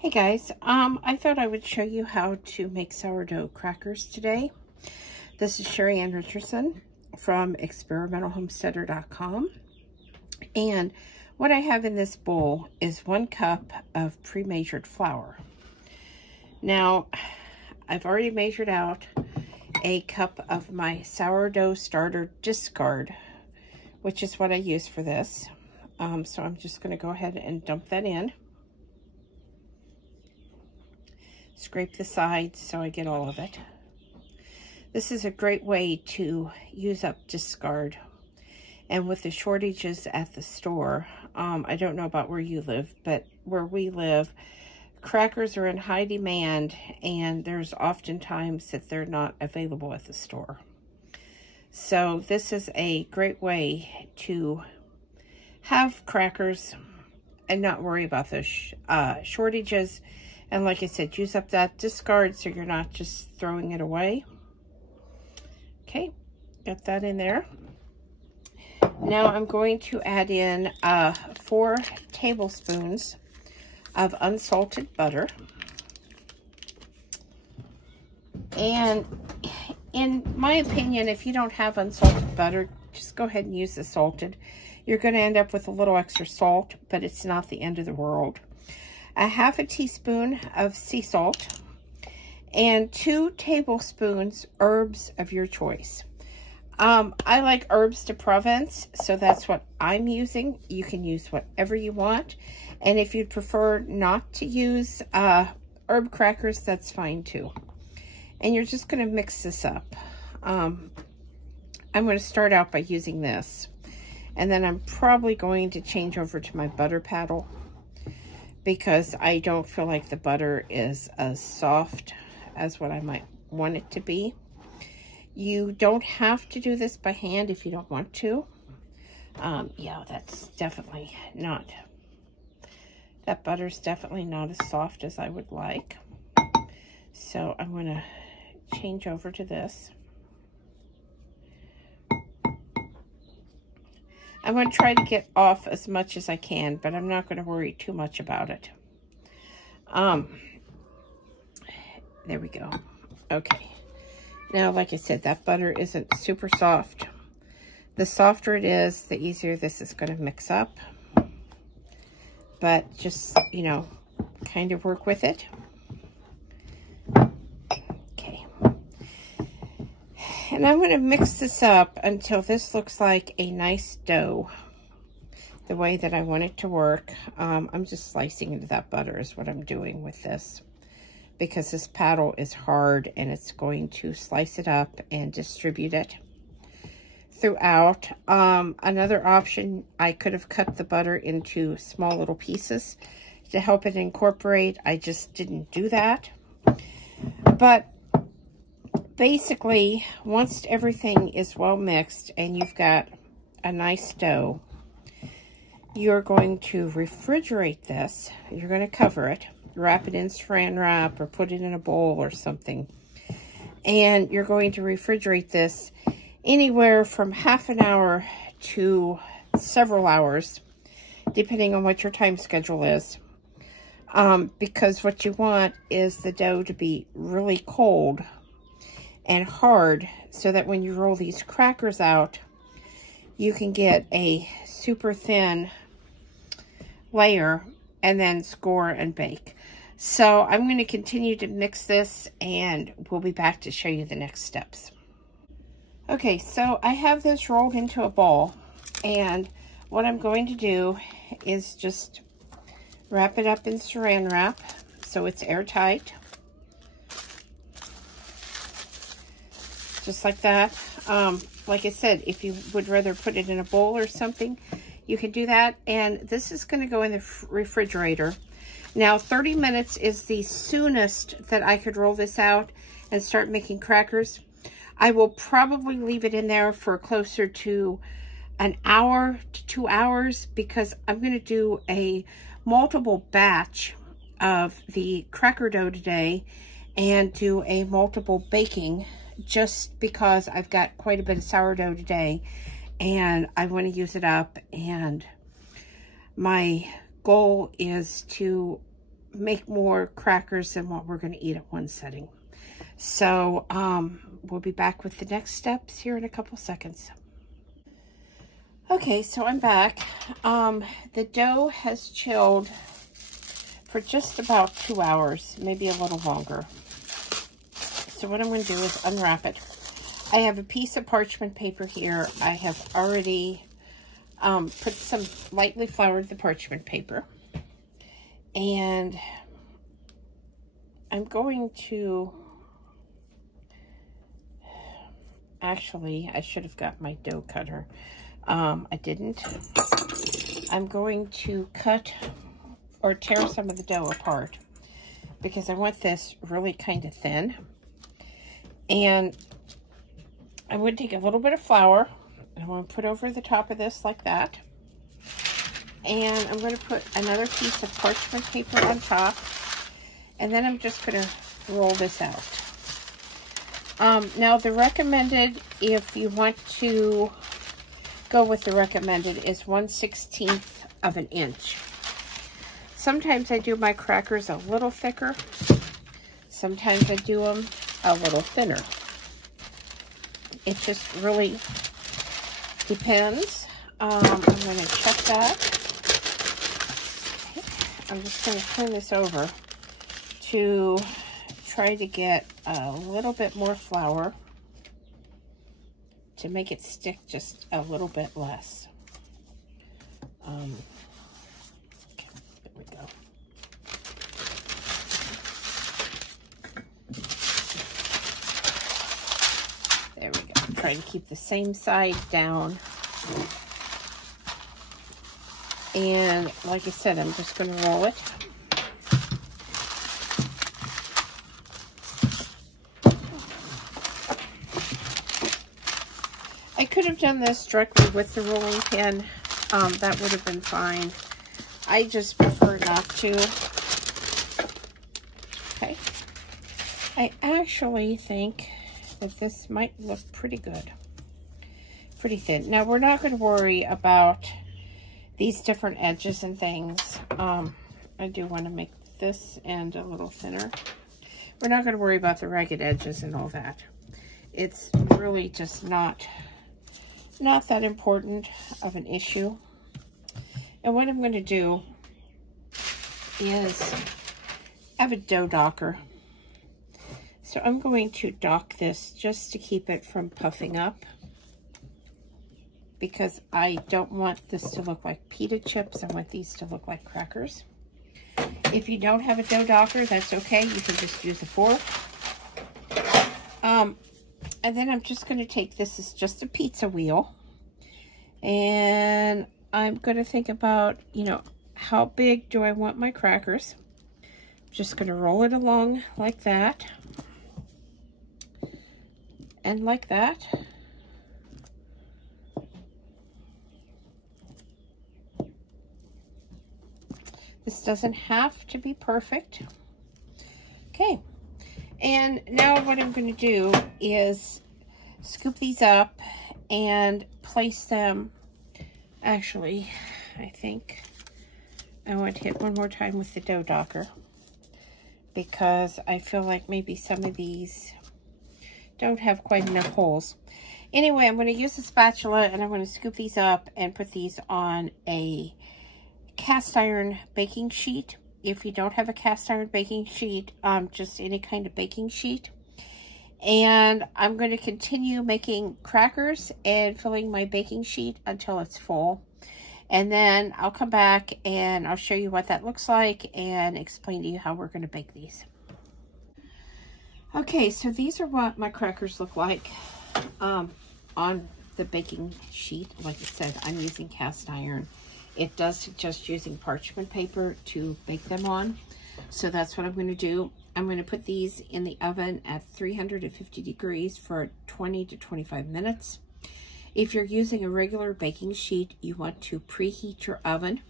Hey guys, I thought I would show you how to make sourdough crackers today. This is Sheri Ann Richerson from experimentalhomesteader.com. And what I have in this bowl is 1 cup of pre-measured flour. Now, I've already measured out a cup of my sourdough starter discard, which is what I use for this. So I'm just going to go ahead and dump that in. Scrape the sides so I get all of it. This is a great way to use up discard. And with the shortages at the store, I don't know about where you live, but where we live, crackers are in high demand, and there's oftentimes that they're not available at the store. So this is a great way to have crackers and not worry about those shortages. And like I said, use up that discard so you're not just throwing it away. Okay, got that in there. Now I'm going to add in 4 tablespoons of unsalted butter. And in my opinion, if you don't have unsalted butter, just go ahead and use the salted. You're going to end up with a little extra salt, but it's not the end of the world. A half a teaspoon of sea salt, and 2 tablespoons herbs of your choice. I like herbs de Provence, so that's what I'm using. You can use whatever you want, and if you'd prefer not to use herb crackers, that's fine too. And you're just going to mix this up. I'm going to start out by using this, and then I'm probably going to change over to my butter paddle, because I don't feel like the butter is as soft as what I might want it to be. You don't have to do this by hand if you don't want to. Yeah, that's definitely not, that butter's definitely not as soft as I would like. So I'm going to change over to this. I'm going to try to get off as much as I can, but I'm not going to worry too much about it. There we go. Okay. Now, like I said, that butter isn't super soft. The softer it is, the easier this is going to mix up. But just, you know, kind of work with it. Okay. And I'm going to mix this up until this looks like a nice dough, the way that I want it to work. I'm just slicing into that butter is what I'm doing with this, because this paddle is hard and it's going to slice it up and distribute it throughout. Another option, I could have cut the butter into small little pieces to help it incorporate. I just didn't do that. But basically, once everything is well mixed and you've got a nice dough, you're going to refrigerate this. You're going to cover it, wrap it in saran wrap, or put it in a bowl or something. And you're going to refrigerate this anywhere from half an hour to several hours, depending on what your time schedule is. Because what you want is the dough to be really cold and hard, so that when you roll these crackers out, you can get a super thin layer and then score and bake. So I'm going to continue to mix this, and we'll be back to show you the next steps. Okay, so I have this rolled into a ball, and what I'm going to do is just wrap it up in saran wrap so it's airtight. Just like that. Like I said, if you would rather put it in a bowl or something, you can do that. And this is going to go in the refrigerator. Now, 30 minutes is the soonest that I could roll this out and start making crackers. I will probably leave it in there for closer to an hour to 2 hours, because I'm going to do a multiple batch of the cracker dough today and do a multiple baking, just because I've got quite a bit of sourdough today and I want to use it up. And my goal is to make more crackers than what we're going to eat at one setting. So we'll be back with the next steps here in a couple seconds. Okay, so I'm back. The dough has chilled for just about 2 hours, maybe a little longer. So what I'm going to do is unwrap it. I have a piece of parchment paper here. I have already put some lightly floured the parchment paper. And I'm going to, actually, I should have got my dough cutter. I didn't. I'm going to cut or tear some of the dough apart because I want this really kind of thin. And I'm going to take a little bit of flour and I'm going to put over the top of this like that. And I'm going to put another piece of parchment paper on top. And then I'm just going to roll this out. Now the recommended, if you want to go with the recommended, is 1/16 of an inch. Sometimes I do my crackers a little thicker. Sometimes I do them a little thinner. It just really depends. I'm going to check that. I'm just going to turn this over to try to get a little bit more flour to make it stick just a little bit less. Okay, there we go. There we go. Try to keep the same side down. And like I said, I'm just going to roll it. I could have done this directly with the rolling pin. That would have been fine. I just prefer not to. Okay. I actually think that this might look pretty good. Pretty thin. Now, we're not going to worry about these different edges and things. I do want to make this end a little thinner. We're not going to worry about the ragged edges and all that. It's really just not that important of an issue. And what I'm going to do is I have a dough docker. So I'm going to dock this just to keep it from puffing up, because I don't want this to look like pita chips. I want these to look like crackers. If you don't have a dough docker, that's okay. You can just use a fork. And then I'm just going to take, this is just a pizza wheel. And I'm going to think about, you know, how big do I want my crackers? I'm just going to roll it along like that. And like that. This doesn't have to be perfect. Okay. And now what I'm going to do is scoop these up and place them. Actually, I think I want to hit one more time with the dough docker, because I feel like maybe some of these don't have quite enough holes. Anyway, I'm going to use a spatula and I'm going to scoop these up and put these on a cast iron baking sheet. If you don't have a cast iron baking sheet, just any kind of baking sheet. And I'm going to continue making crackers and filling my baking sheet until it's full. And then I'll come back and I'll show you what that looks like and explain to you how we're going to bake these. Okay, so these are what my crackers look like on the baking sheet. Like I said, I'm using cast iron. It does suggest using parchment paper to bake them on. So that's what I'm going to do. I'm going to put these in the oven at 350 degrees for 20 to 25 minutes. If you're using a regular baking sheet, you want to preheat your oven.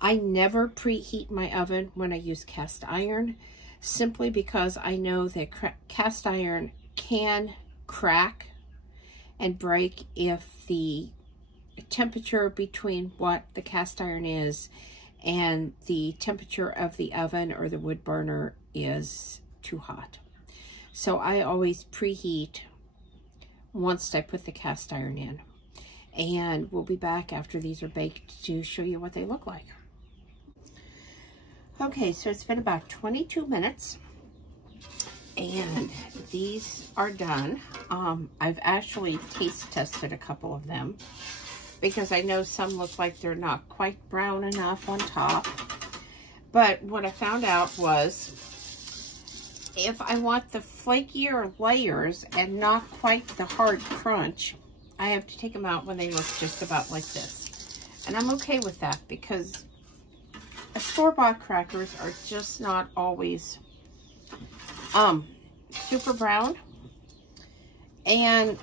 I never preheat my oven when I use cast iron, simply because I know that cast iron can crack and break if the temperature between what the cast iron is and the temperature of the oven or the wood burner is too hot. So I always preheat once I put the cast iron in. And we'll be back after these are baked to show you what they look like. Okay, so it's been about 22 minutes and these are done. I've actually taste tested a couple of them because I know some look like they're not quite brown enough on top. But what I found out was if I want the flakier layers and not quite the hard crunch, I have to take them out when they look just about like this. And I'm okay with that because store-bought crackers are just not always super brown. And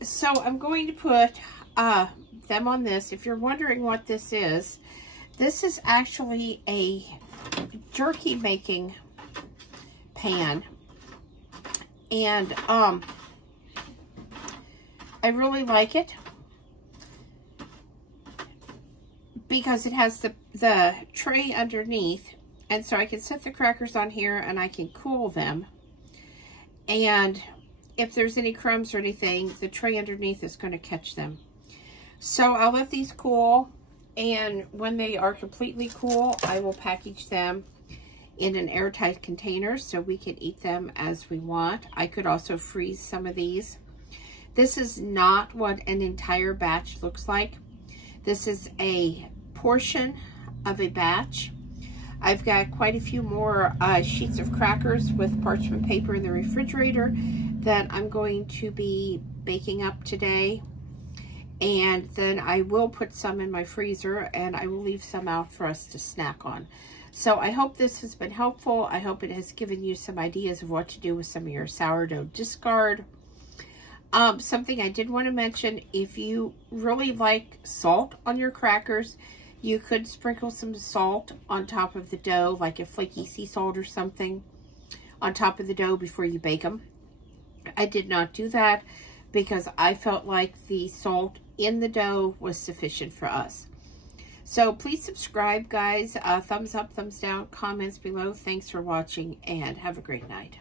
so I'm going to put them on this. If you're wondering what this is actually a jerky making pan. And I really like it because it has the tray underneath, and so I can set the crackers on here and I can cool them. And if there's any crumbs or anything, the tray underneath is going to catch them. So I'll let these cool, and when they are completely cool, I will package them in an airtight container so we can eat them as we want. I could also freeze some of these. This is not what an entire batch looks like. This is a portion of a batch. I've got quite a few more sheets of crackers with parchment paper in the refrigerator that I'm going to be baking up today. And then I will put some in my freezer and I will leave some out for us to snack on. So I hope this has been helpful. I hope it has given you some ideas of what to do with some of your sourdough discard. Something I did want to mention, if you really like salt on your crackers, you could sprinkle some salt on top of the dough, like a flaky sea salt or something, on top of the dough before you bake them. I did not do that because I felt like the salt in the dough was sufficient for us. So please subscribe, guys. Thumbs up, thumbs down, comments below. Thanks for watching and have a great night.